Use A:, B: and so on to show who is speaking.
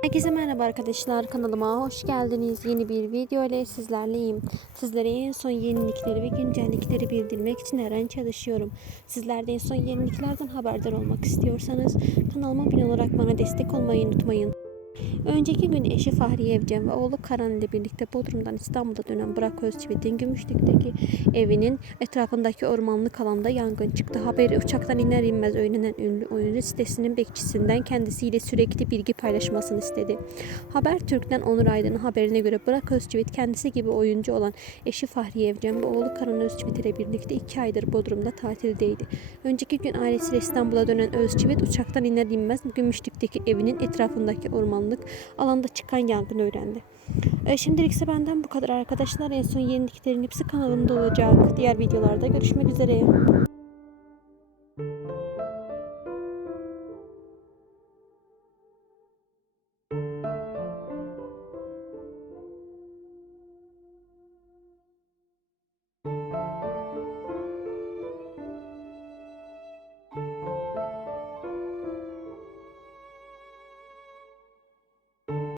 A: Herkese merhaba arkadaşlar kanalıma hoş geldiniz. Yeni bir video ile sizlerleyim. Sizlere en son yenilikleri ve güncellikleri bildirmek için her an çalışıyorum. Sizler de en son yeniliklerden haberdar olmak istiyorsanız kanalıma abone olarak bana destek olmayı unutmayın. Önceki gün eşi Fahriye Evcen ve oğlu Karan ile birlikte Bodrum'dan İstanbul'a dönen Burak Özçivit'in Gümüşlük'teki evinin etrafındaki ormanlık alanda yangın çıktı. Haberi uçaktan iner inmez öğrenen ünlü oyuncu sitesinin bekçisinden kendisiyle sürekli bilgi paylaşmasını istedi. Habertürk'ten Onur Aydın'ın haberine göre Burak Özçivit kendisi gibi oyuncu olan eşi Fahriye Evcen ve oğlu Karan Özçivit ile birlikte iki aydır Bodrum'da tatildeydi. Önceki gün ailesiyle İstanbul'a dönen Özçivit uçaktan iner inmez Gümüşlük'teki evinin etrafındaki ormanlık alanda çıkan yangını öğrendi. E, şimdilik ise benden bu kadar arkadaşlar. En son yeniliklerin hepsi kanalımda olacak. Diğer videolarda görüşmek üzere.